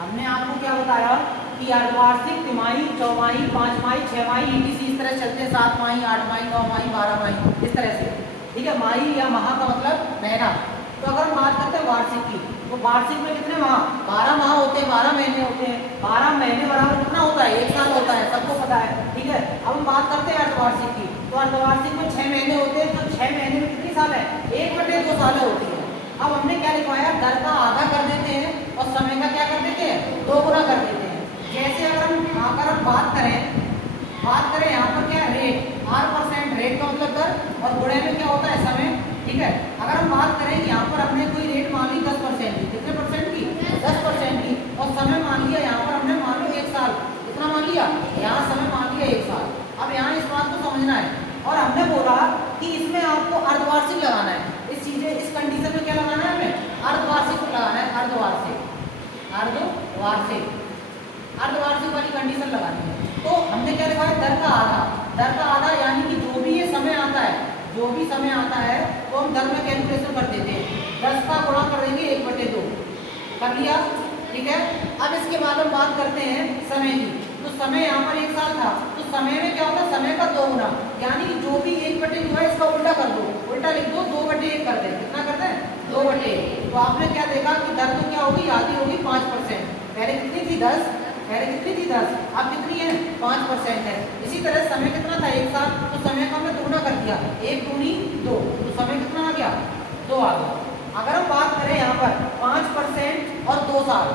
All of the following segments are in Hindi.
हमने आपको क्या बताया कि अर्धवार्षिक, तिमाही, चौमाही, 5 माही, 6 माही, ETC इस तरह चलते हैं, 7 माही, 8 माही, 9 माही, 12 माही, इस तरह से। ठीक है, माही या माह का मतलब महीना। तो अगर हम बात करते हैं वार्षिक की, तो वार्षिक में कितने माह? 12 माह होते हैं, 12 महीने होते हैं। 12 महीने बराबर कितना होता है? 1 साल होता है, सबको पता है। ठीक है, अब हम बात करते हैं अर्धवार्षिक की, तो अर्धवार्षिक में 6 महीने होते हैं। तो 6 महीने में कितनी साल है? 1/2 साल होती है। अब हमने क्या लिखवाया? दर का आधा कर देते हैं और समय का क्या कर देते हैं? 2 गुना कर देते हैं। जैसे अगर हम बात करें यहाँ पर क्या है? रेट, R% रेट का मतलब दर, और गुणे में क्या होता है? समय। ठीक है, अगर हम बात करें यहाँ पर हमने कोई रेट मान ली 10% की, कितने परसेंट की? 10% की, और समय मान लिया यहाँ पर हमने, मान लो 1 साल। कितना मान लिया? यहाँ समय मान लिया 1 साल। अब यहाँ इस बात को समझना है, और हमने बोला कि इसमें आपको अर्धवार्षिक लगाना है। इस कंडीशन में क्या लगाना है हमें? अर्धवार्षिक लगाना है, अर्धवार्षिक वाली कंडीशन लगानी है। तो हमने क्या लिखा है? दर का आधा, यानी कि जो भी ये समय आता है, तो हम दर में कैलकुलेशन कर देते हैं। 10 का गुणा कर देंगे 1/2, कर लिया। ठीक है, अब इसके बाद हम बात करते हैं समय की। तो समय यहाँ पर 1 साल था, तो समय में क्या होगा? समय का 2 गुना, यानी कि जो भी 1/2 है इसका उल्टा कर दो, उल्टा लिख दो, 2/1 कर दे। कितना करते हैं? 2/1। तो आपने क्या देखा कि दर तो क्या होगी? आधी होगी 5%। पहले कितनी थी? 10। अब कितनी है? 5% है। इसी तरह समय कितना था? 1 साल, तो समय का हमने दुगुना कर दिया, 1 दूनी 2, तो समय कितना आ गया? 2 आ गया। अगर हम बात करें यहाँ पर 5% और 2 साल,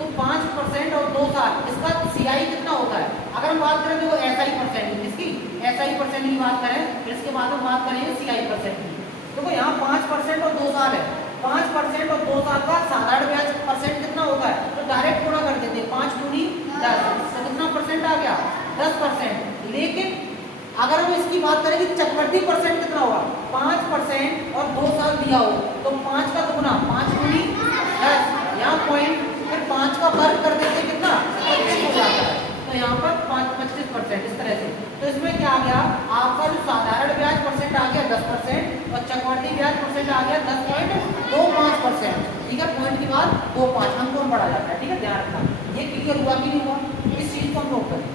तो 5% और 2 साल, इसका CI कितना होता है? अगर हम बात करें, देखो SI%, इसकी SI% की बात करें, फिर इसके बाद हम बात करेंगे CI% की। देखो यहाँ 5% और 2 साल है, 5% और 2 साल का साधारण ब्याज परसेंट कितना होता है? तो डायरेक्ट गुणा कर देते हैं, 5 दूनी 10, तो कितना परसेंट आ गया? 10%। लेकिन अगर हम इसकी बात करें कि चक्रवृद्धि परसेंट कितना होगा? 5% और 2 साल दिया हो, तो 5 का दुगुना, 5 दूनी 10, यहाँ पॉइंट, फिर 5 का वर्ग कर देते हैं, कितना? 25 हो जाता है। तो यहाँ पर 25%, इस तरह से। तो इसमें क्या आ गया? आपका जो साधारण ब्याज परसेंट आ गया 10%, और चक्रवृद्धि ब्याज परसेंट आ गया 10.25%। ठीक है, पॉइंट की बात 25 अंकों में पढ़ा जाता है। ठीक है, ध्यान रखना। ये क्लियर हुआ कि नहीं हुआ? इस चीज को हम नोट करें।